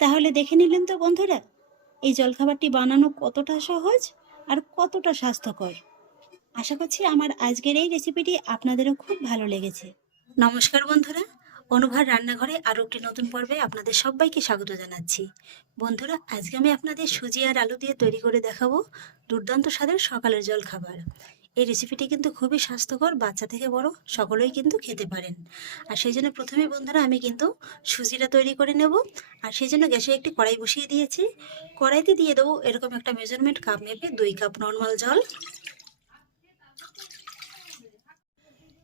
তাহলে দেখে নিলেন তো বন্ধুরা, এই জলখাবারটি বানানো কতটা সহজ আর কতটা স্বাস্থ্যকর। আশা করছি আমার আজকের এই রেসিপিটি আপনাদেরও খুব ভালো লেগেছে। নমস্কার বন্ধুরা, অনুভার রান্নাঘরে আরও একটি নতুন পর্বে আপনাদের সবাইকে স্বাগত জানাচ্ছি। বন্ধুরা, আজকে আমি আপনাদের সুজি আর আলু দিয়ে তৈরি করে দেখাবো দুর্দান্ত স্বাদের সকালের জলখাবার। এই রেসিপিটি কিন্তু খুবই স্বাস্থ্যকর, বাচ্চা থেকে বড় সকলেই কিন্তু খেতে পারেন। আর সেই জন্য প্রথমে বন্ধুরা আমি কিন্তু সুজিটা তৈরি করে নেব। আর সেই জন্য গ্যাসে একটি কড়াই বসিয়ে দিয়েছি। কড়াইতে দিয়ে দেবো এরকম একটা মেজারমেন্ট কাপ মেপে 2 কাপ নর্মাল জল।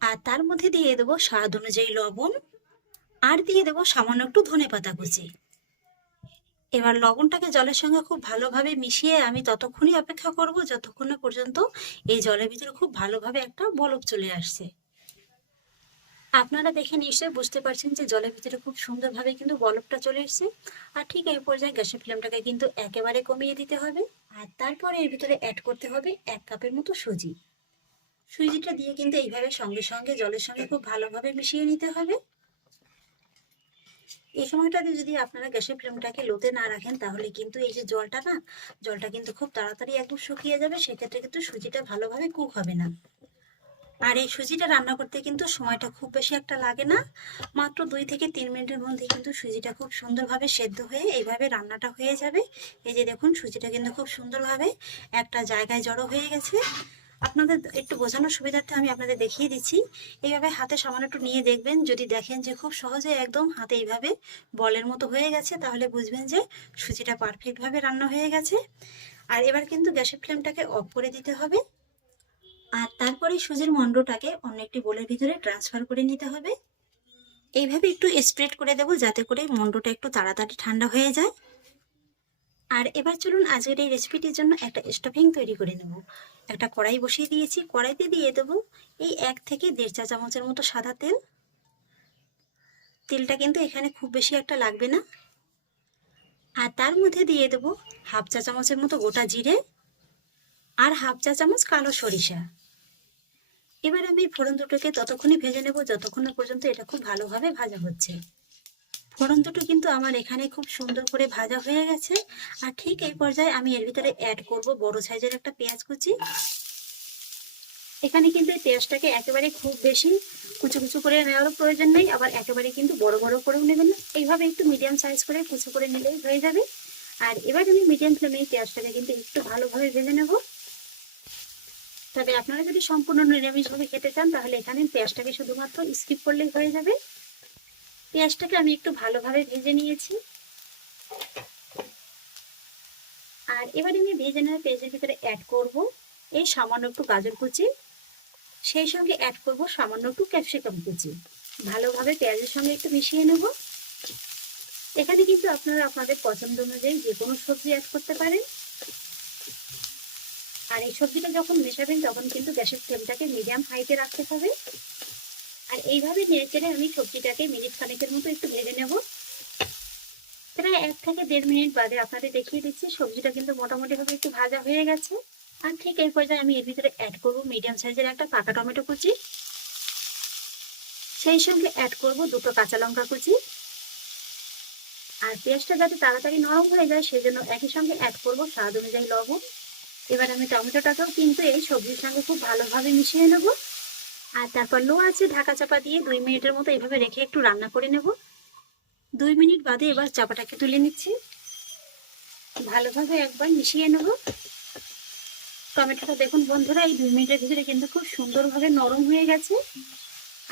আর তার মধ্যে দিয়ে দেবো স্বাদ অনুযায়ী লবণ, আর দিয়ে দেবো সামান্য একটু ধনেপাতা কুচি। এবার লবণটাকে জলের সঙ্গে খুব ভালোভাবে মিশিয়ে আমি ততক্ষণই অপেক্ষা করব যতক্ষণ না পর্যন্ত এই জলের ভিতরে খুব ভালোভাবে একটা বলক চলে আসছে। আপনারা দেখে নিশ্চয়ই বুঝতে পারছেন যে জলের ভিতরে খুব সুন্দরভাবে কিন্তু বলকটা চলে এসছে। আর ঠিক এই পর্যায়ে গ্যাসের ফ্লেমটাকে কিন্তু একেবারে কমিয়ে দিতে হবে। আর তারপরে এর ভিতরে অ্যাড করতে হবে 1 কাপের মতো সুজি। সুজিটা দিয়ে কিন্তু এইভাবে সঙ্গে সঙ্গে জলের সঙ্গে খুব ভালোভাবে মিশিয়ে নিতে হবে। এই সময়টাতে যদি আপনারা গ্যাসের ফ্লেমটাকে লোতে না রাখেন তাহলে কিন্তু এই যে জলটা কিন্তু খুব তাড়াতাড়ি একদম শুকিয়ে যাবে, সেক্ষেত্রে কিন্তু সুজিটা ভালোভাবে কুক হবে না। আর এই সুজিটা রান্না করতে কিন্তু সময়টা খুব বেশি একটা লাগে না, মাত্র 2 থেকে 3 মিনিটের মধ্যে কিন্তু সুজিটা খুব সুন্দরভাবে সেদ্ধ হয়ে এইভাবে রান্নাটা হয়ে যাবে। এই যে দেখুন, সুজিটা কিন্তু খুব সুন্দরভাবে একটা জায়গায় জড়ো হয়ে গেছে। আপনাদের একটু বোঝানোর সুবিধার্থে আমি আপনাদের দেখিয়ে দিচ্ছি। এইভাবে হাতে সামান্য একটু নিয়ে দেখবেন, যদি দেখেন যে খুব সহজে একদম হাতে এইভাবে বলের মতো হয়ে গেছে তাহলে বুঝবেন যে সুজিটা পারফেক্টভাবে রান্না হয়ে গেছে। আর এবার কিন্তু গ্যাসের ফ্লেমটাকে অফ করে দিতে হবে। আর তারপরে সুজির মণ্ডটাকে অন্য একটি বোলের ভিতরে ট্রান্সফার করে নিতে হবে। এইভাবে একটু স্প্রেড করে দেবো যাতে করে মণ্ডটা একটু তাড়াতাড়ি ঠান্ডা হয়ে যায়। আর এবার চলুন আজকের এই রেসিপিটির জন্য একটা স্টাফিং তৈরি করে নেব। একটা কড়াই বসিয়ে দিয়েছি, কড়াইতে দিয়ে দেবো এই 1 থেকে 1.5 চা চামচের মতো সাদা তেল। তেলটা কিন্তু এখানে খুব বেশি একটা লাগবে না। আর তার মধ্যে দিয়ে দেবো 1/2 চা চামচের মতো গোটা জিরে আর 1/2 চা চামচ কালো সরিষা। এবার আমি ফোড়ন দুটোকে ততক্ষণই ভেজে নেব যতক্ষণ না পর্যন্ত এটা খুব ভালোভাবে ভাজা হচ্ছে। ফোড়ন দুটো কিন্তু আমার এখানে খুব সুন্দর করে ভাজা হয়ে গেছে। আর ঠিক এই পর্যায়ে আমি এর ভিতরে অ্যাড করব বড় সাইজের একটা পেঁয়াজ কুচি। এখানে কিন্তু এই পেঁয়াজটাকে একেবারে খুব বেশি কুচো কুচো করে নেওয়ার প্রয়োজন নেই, আবার একেবারে কিন্তু বড় বড় করেও নেবেন না, এইভাবে একটু মিডিয়াম সাইজ করে কুচো করে নিলেই হয়ে যাবে। আর এবার আমি মিডিয়াম ফ্লেমে এই পেঁয়াজটাকে কিন্তু একটু ভালোভাবে ভেজে নেব। তবে আপনারা যদি সম্পূর্ণ নিরামিষভাবে খেতে চান তাহলে এখানে পেঁয়াজটাকে শুধুমাত্র স্কিপ করলেই হয়ে যাবে। পেঁয়াজটাকে আমি একটু ভালোভাবে ভেজে নিয়েছি। আর এবার আমি ভেজে নেওয়া পেঁয়াজের ভিতরে অ্যাড করব এই সামান্য একটু গাজর কুচি, সেই সঙ্গে অ্যাড করব সামান্য একটু ক্যাপসিকাম কুচি। ভালোভাবে পেঁয়াজের সঙ্গে একটু মিশিয়ে নেব। এখানে কিন্তু আপনারা আপনাদের পছন্দ অনুযায়ী যে কোনো সবজি অ্যাড করতে পারেন। আর এই সবজিটা যখন মেশাবেন তখন কিন্তু গ্যাসের ফ্লেমটাকে মিডিয়াম হাইতে রাখতে হবে। আর এইভাবে নেড়ে চেড়ে আমি সবজিটাকে মিনিট খানেকের মতো একটু ভেজে নেব। প্রায় 1 থেকে 1.5 মিনিট বাদে আপনাদের দেখিয়ে দিচ্ছি সবজিটা কিন্তু মোটামুটি ভাবে একটু ভাজা হয়ে গেছে। আর ঠিক এই পর্যায়ে আমি এর ভিতরে অ্যাড করব মিডিয়াম সাইজের একটা পাকা টমেটো কুচি, সেই সঙ্গে অ্যাড করব 2টো কাঁচা লঙ্কা কুচি। আর পেঁয়াজটা যাতে তাড়াতাড়ি নরম হয়ে যায় সেজন্য একই সঙ্গে অ্যাড করব স্বাদ অনুযায়ী লবণ। এবার আমি টমেটোটাকেও কিন্তু এই সবজির সঙ্গে খুব ভালোভাবে মিশিয়ে নেব। আর তারপর লো আছে ঢাকা চাপা দিয়ে 2 মিনিটের মতো এইভাবে রেখে একটু রান্না করে নেব। 2 মিনিট বাদে এবার চাপাটাকে তুলে নিচ্ছি। ভালোভাবে একবার মিশিয়ে নেব। টমেটোটা দেখুন বন্ধুরা, এই 2 মিনিটের ভিতরে কিন্তু খুব সুন্দরভাবে নরম হয়ে গেছে।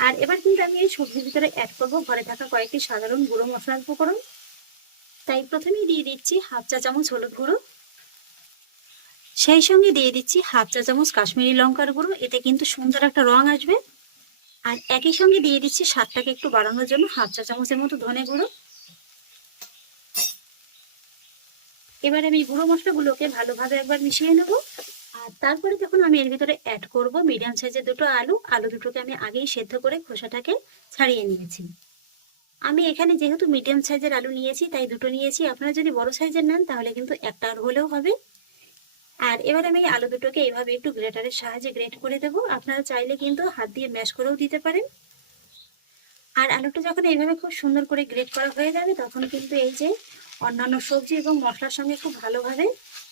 আর এবার কিন্তু আমি এই সবজির ভিতরে অ্যাড করব ঘরে থাকা কয়েকটি সাধারণ গুঁড়ো মশলার উপকরণ। তাই প্রথমেই দিয়ে দিচ্ছি 1/2 চা চামচ হলুদ গুঁড়ো, সেই সঙ্গে দিয়ে দিচ্ছি 1/2 চা চামচ কাশ্মীরি লঙ্কার গুঁড়ো, এতে কিন্তু সুন্দর একটা রং আসবে। আর একই সঙ্গে দিয়ে দিচ্ছি স্বাদটাকে একটু বাড়ানোর জন্য 1/2 চা চামচের মতো ধনে গুঁড়ো। এবার আমি গুঁড়ো মশলাগুলোকে ভালোভাবে একবার মিশিয়ে নেব। আর তারপরে যখন আমি এর ভিতরে অ্যাড করব মিডিয়াম সাইজের 2টো আলু দুটোকে আমি আগেই সেদ্ধ করে খোসাটাকে ছাড়িয়ে নিয়েছি। আমি এখানে যেহেতু মিডিয়াম সাইজের আলু নিয়েছি তাই 2টো নিয়েছি, আপনারা যদি বড় সাইজের নেন তাহলে কিন্তু একটা আলু হলেও হবে। আর এবার আমি আলু দুটোকে এইভাবে একটু গ্রেটারের সাহায্যে গ্রেট করে দেবো, আপনারা চাইলে কিন্তু হাত দিয়ে ম্যাশ করেও দিতে পারেন। আর আলুটা যখন এইভাবে খুব সুন্দর করে গ্রেট করা হয়ে যাবে তখন কিন্তু এই যে অন্যান্য সবজি এবং মশলার সঙ্গে খুব ভালোভাবে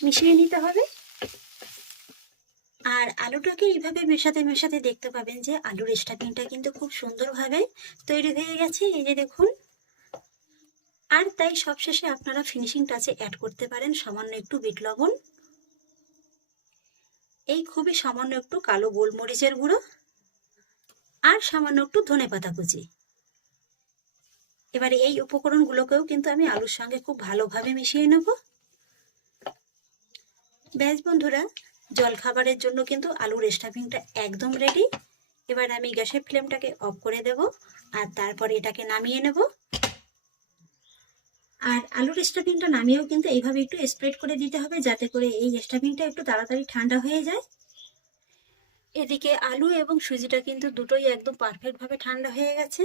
মিশিয়ে নিতে হবে। আর আলুটাকে এইভাবে মেশাতে মেশাতে দেখতে পাবেন যে আলুর স্টাফিংটা কিন্তু খুব সুন্দরভাবে তৈরি হয়ে গেছে, এই যে দেখুন। আর তাই সবশেষে আপনারা ফিনিশিং টাচে অ্যাড করতে পারেন সামান্য একটু বিট লবণ, এই খুবই সামান্য একটু কালো গোলমরিচের গুঁড়ো, আর সামান্য একটু ধনেপাতা কুচি। এবারে এই উপকরণগুলোকেও কিন্তু আমি আলুর সঙ্গে খুব ভালোভাবে মিশিয়ে নেব। ব্যাস বন্ধুরা, জলখাবারের জন্য কিন্তু আলুর স্টাফিংটা একদম রেডি। এবার আমি গ্যাসের ফ্লেমটাকে অফ করে দেব আর তারপরে এটাকে নামিয়ে নেব। আর আলুর স্টাফিংটা নামিয়েও কিন্তু এইভাবে একটু স্প্রেড করে দিতে হবে, যাতে করে এই স্টাফিংটা একটু তাড়াতাড়ি ঠান্ডা হয়ে যায়। এদিকে আলু এবং সুজিটা কিন্তু দুটোই একদম পারফেক্টভাবে ঠান্ডা হয়ে গেছে।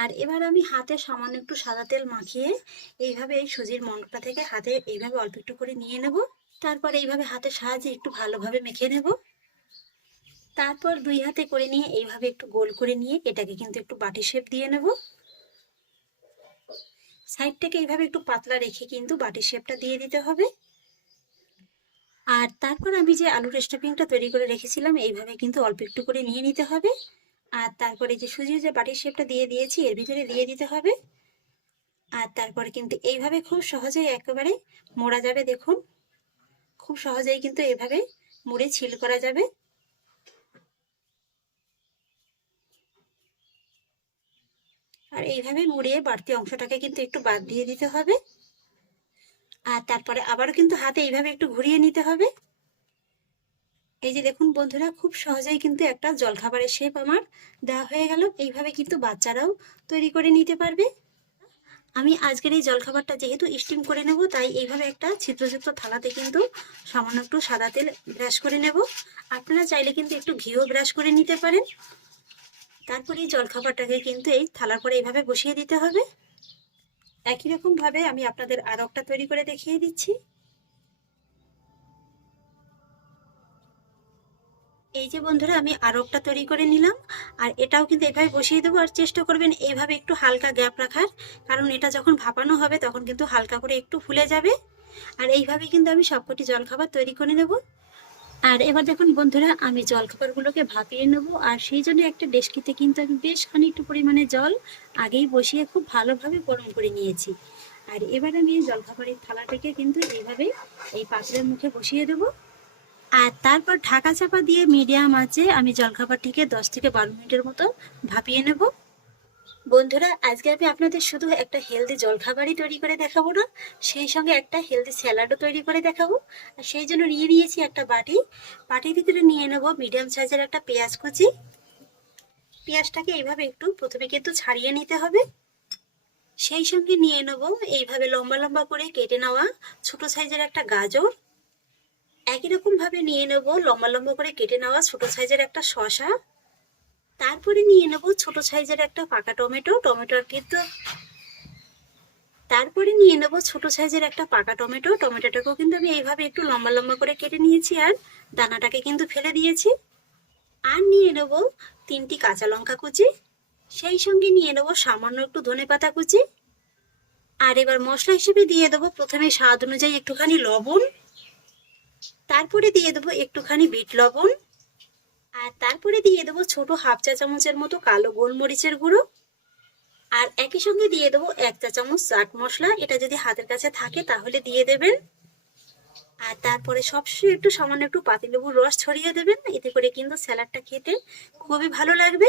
আর এবার আমি হাতে সামান্য একটু সাদা তেল মাখিয়ে এইভাবে এই সুজির মণ্ডটা থেকে হাতে এইভাবে অল্প একটু করে নিয়ে নেব। তারপর এইভাবে হাতের সাহায্যে একটু ভালোভাবে মেখে নেব। তারপর দুই হাতে করে নিয়ে এইভাবে একটু গোল করে নিয়ে এটাকে কিন্তু একটু বাটি শেপ দিয়ে নেব। সাইডটাকে এইভাবে একটু পাতলা রেখে কিন্তু বাটি শেপটা দিয়ে দিতে হবে। আর তারপর আমি যে আলুর স্টাফিংটা তৈরি করে রেখেছিলাম এইভাবে কিন্তু অল্প একটু করে নিয়ে নিতে হবে। আর তারপরে যে সুজির যে বাটির শেপটা দিয়ে দিয়েছি এর ভিতরে দিয়ে দিতে হবে। আর তারপরে কিন্তু এইভাবে খুব সহজেই একেবারে মোড়া যাবে। দেখুন, খুব সহজেই কিন্তু এইভাবে মুড়ে ছিল করা যাবে। আর এইভাবে মুড়িয়ে বাড়তি অংশটাকে কিন্তু একটু বাদ দিয়ে দিতে হবে। আর তারপরে আবারও কিন্তু হাতে এইভাবে একটু ঘুরিয়ে নিতে হবে। এই যে দেখুন বন্ধুরা, খুব সহজেই কিন্তু একটা জলখাবারের শেপ আমার দেওয়া হয়ে গেল। এইভাবে কিন্তু বাচ্চারাও তৈরি করে নিতে পারবে। আমি আজকের এই জলখাবারটা যেহেতু স্টিম করে নেব, তাই এইভাবে একটা ছিদ্রযুক্ত থালাতে কিন্তু সামান্য একটু সাদা তেল ব্রাশ করে নেব। আপনারা চাইলে কিন্তু একটু ঘিও ব্রাশ করে নিতে পারেন। তারপরে এই জলখাবারটাকে কিন্তু এই থালার পরে এইভাবে বসিয়ে দিতে হবে। একই রকম ভাবে আমি আপনাদের আর একটা তৈরি করে দেখিয়ে দিচ্ছি। এই যে বন্ধুরা, আমি আরো একটা তৈরি করে নিলাম। আর এটাও কিন্তু এভাবে বসিয়ে দেবো। আর চেষ্টা করবেন এইভাবে একটু হালকা গ্যাপ রাখার, কারণ এটা যখন ভাপানো হবে তখন কিন্তু হালকা করে একটু ফুলে যাবে। আর এইভাবে কিন্তু আমি সবকটি জলখাবার তৈরি করে নেব। আর এবার দেখুন বন্ধুরা, আমি জলখাবারগুলোকে ভাপিয়ে নেব। আর সেই জন্য একটা ডেচকিতে কিন্তু আমি বেশ খানিকটা পরিমাণে জল আগেই বসিয়ে খুব ভালোভাবে গরম করে নিয়েছি। আর এবার আমি জলখাবারের থালাটাকে কিন্তু এইভাবে এই পাত্রের মুখে বসিয়ে দেবো। আর তারপর ঢাকা চাপা দিয়ে মিডিয়াম আঁচে আমি জলখাবারটিকে 10 থেকে 12 মিনিটের মতো ভাপিয়ে নেব। বন্ধুরা, আজকে আমি আপনাদের শুধু একটা হেলদি জলখাবারই তৈরি করে দেখাবো না, সেই সঙ্গে একটা হেলদি স্যালাডও তৈরি করে দেখাবো। আর সেই জন্য নিয়ে নিয়েছি একটা বাটি। বাটির ভিতরে নিয়ে নেব মিডিয়াম সাইজের একটা পেঁয়াজ কুচি। পেঁয়াজটাকে এইভাবে একটু প্রথমে কিন্তু ছাড়িয়ে নিতে হবে। সেই সঙ্গে নিয়ে নেব এইভাবে লম্বা লম্বা করে কেটে নেওয়া ছোট সাইজের একটা গাজর। একই রকম ভাবে নিয়ে নেব লম্বা লম্বা করে কেটে নেওয়া ছোট সাইজের একটা শসা। তারপরে নিয়ে নেব ছোট সাইজের একটা পাকা টমেটো। তারপরে নিয়ে নেব ছোট সাইজের একটা পাকা টমেটো। টমেটোটাকেও কিন্তু আমি এইভাবে একটু লম্বা লম্বা করে কেটে নিয়েছি আর দানাটাকে কিন্তু ফেলে দিয়েছি। আর নিয়ে নেব 3টি কাঁচা লঙ্কা কুচি। সেই সঙ্গে নিয়ে নেব সামান্য একটু ধনেপাতা কুচি। আর এবার মশলা হিসেবে দিয়ে দেবো প্রথমে স্বাদ অনুযায়ী একটুখানি লবণ, তারপরে দিয়ে দেবো একটুখানি বিট লবণ, আর তারপরে দিয়ে দেবো ছোট হাফ চা চামচের মতো কালো গোলমরিচের গুঁড়ো। আর একই সঙ্গে দিয়ে দেবো 1 চা চামচ চাট মশলা। এটা যদি হাতের কাছে থাকে তাহলে দিয়ে দেবেন। আর তারপরে সবসময় একটু সামান্য একটু পাতিলেবুর রস ছড়িয়ে দেবেন, এতে করে কিন্তু স্যালাডটা খেতে খুবই ভালো লাগবে।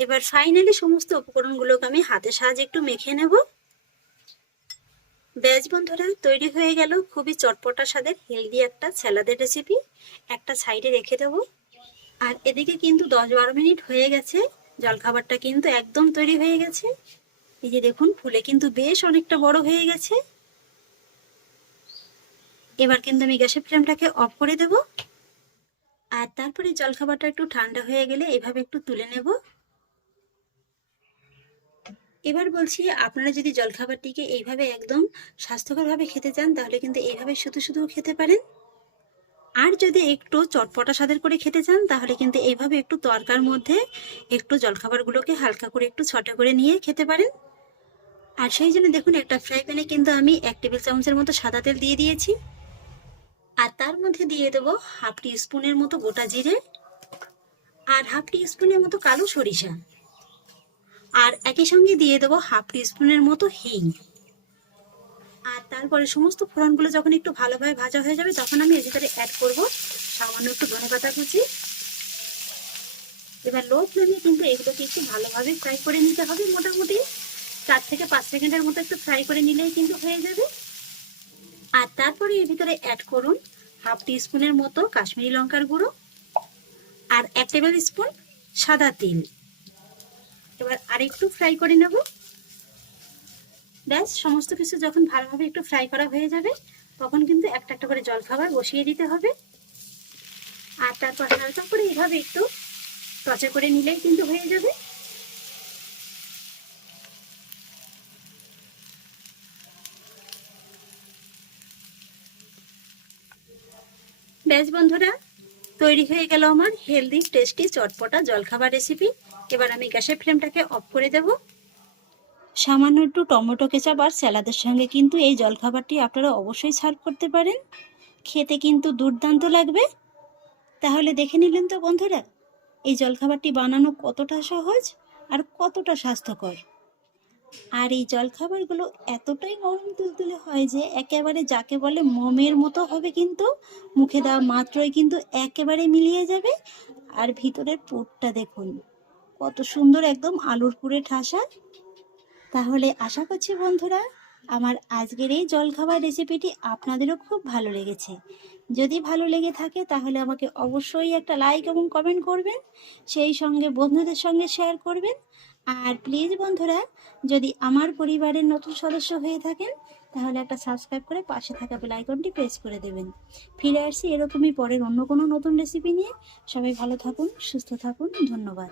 এবার ফাইনালি সমস্ত উপকরণগুলোকে আমি হাতের সাহায্যে একটু মেখে নেব। ব্যাস বন্ধুরা, তৈরি হয়ে গেল খুবই চটপটা স্বাদের হেলদি একটা স্যালাডের রেসিপি। একটা সাইডে রেখে দেবো। আর এদিকে কিন্তু 10-12 মিনিট হয়ে গেছে, জলখাবারটা কিন্তু একদম তৈরি হয়ে গেছে। এই যে দেখুন, ফুলে কিন্তু বেশ অনেকটা বড় হয়ে গেছে। এবার কিন্তু আমি গ্যাসের ফ্লেমটাকে অফ করে দেব। আর তারপরে জলখাবারটা একটু ঠান্ডা হয়ে গেলে এভাবে একটু তুলে নেব। এবার বলছি, আপনারা যদি জলখাবারটিকে এইভাবে একদম স্বাস্থ্যকরভাবে খেতে চান তাহলে কিন্তু এইভাবে শুধু শুধু খেতে পারেন। আর যদি একটু চটপটা স্বাদের করে খেতে চান তাহলে কিন্তু এইভাবে একটু তরকার মধ্যে একটু জলখাবারগুলোকে হালকা করে একটু ছটা করে নিয়ে খেতে পারেন। আর সেই জন্য দেখুন একটা ফ্রাই প্যানে কিন্তু আমি 1 টেবিল চামচের মতো সাদা তেল দিয়ে দিয়েছি। আর তার মধ্যে দিয়ে দেবো হাফ টি স্পুনের মতো গোটা জিরে আর হাফ টি স্পুনের মতো কালো সরিষা। আর একই সঙ্গে দিয়ে দেবো হাফ টি স্পুনের মতো হিং। আর তারপরে সমস্ত ফোড়নগুলো যখন একটু ভালোভাবে ভাজা হয়ে যাবে তখন আমি এর ভিতরে অ্যাড করব সামান্য একটু ধনেপাতা কুচি। এবার লো ফ্লেমে কিন্তু এগুলোকে একটু ভালোভাবে ফ্রাই করে নিতে হবে, মোটামুটি 4 থেকে 5 সেকেন্ডের মতো একটু ফ্রাই করে নিলেই কিন্তু হয়ে যাবে। আর তারপরে এর ভিতরে অ্যাড করুন হাফ টি স্পুনের মতো কাশ্মীরি লঙ্কার গুঁড়ো আর 1 টেবিল স্পুন সাদা তিল। এবার আরেকটু ফ্রাই করে নেব। ব্যাস সমস্ত কিছু যখন ভালোভাবে একটু ফ্রাই করা হয়ে যাবে তখন কিন্তু একটা একটা করে জলখাবার বসিয়ে দিতে হবে। আর তারপর হালকা করে এইভাবে একটু টচে করে নিলেই কিন্তু হয়ে যাবে। ব্যাস বন্ধুরা, তৈরি হয়ে গেল আমার হেলদি টেস্টি চটপটা জলখাবার রেসিপি। এবার আমি গ্যাসের ফ্লেমটাকে অফ করে দেব। সামান্য একটু টমেটো কেচাপ আর স্যালাদের সঙ্গে কিন্তু এই জলখাবারটি আপনারা অবশ্যই সার্ভ করতে পারেন। খেতে কিন্তু দুর্দান্ত লাগবে। তাহলে দেখে নিলেন তো বন্ধুরা এই জলখাবারটি বানানো কতটা সহজ আর কতটা স্বাস্থ্যকর। আর এই জলখাবারগুলো এতটাই নরম তুলতুলে হয় যে একেবারে যাকে বলে মোমের মতো হবে, কিন্তু মুখে দেওয়া মাত্রই কিন্তু একেবারে মিলিয়ে যাবে। আর ভিতরের পুরটা দেখুন কত সুন্দর, একদম আলুর পুরে ঠাসা। তাহলে আশা করছি বন্ধুরা আমার আজকের এই জলখাবার রেসিপিটি আপনাদেরও খুব ভালো লেগেছে। যদি ভালো লেগে থাকে তাহলে আমাকে অবশ্যই একটা লাইক এবং কমেন্ট করবেন, সেই সঙ্গে বন্ধুদের সঙ্গে শেয়ার করবেন। আর প্লিজ বন্ধুরা যদি আমার পরিবারের নতুন সদস্য হয়ে থাকেন তাহলে একটা সাবস্ক্রাইব করে পাশে থাকা বেল আইকনটি প্রেস করে দেবেন। ফিরে আসছি এরকমই পরের অন্য কোনো নতুন রেসিপি নিয়ে। সবাই ভালো থাকুন, সুস্থ থাকুন, ধন্যবাদ।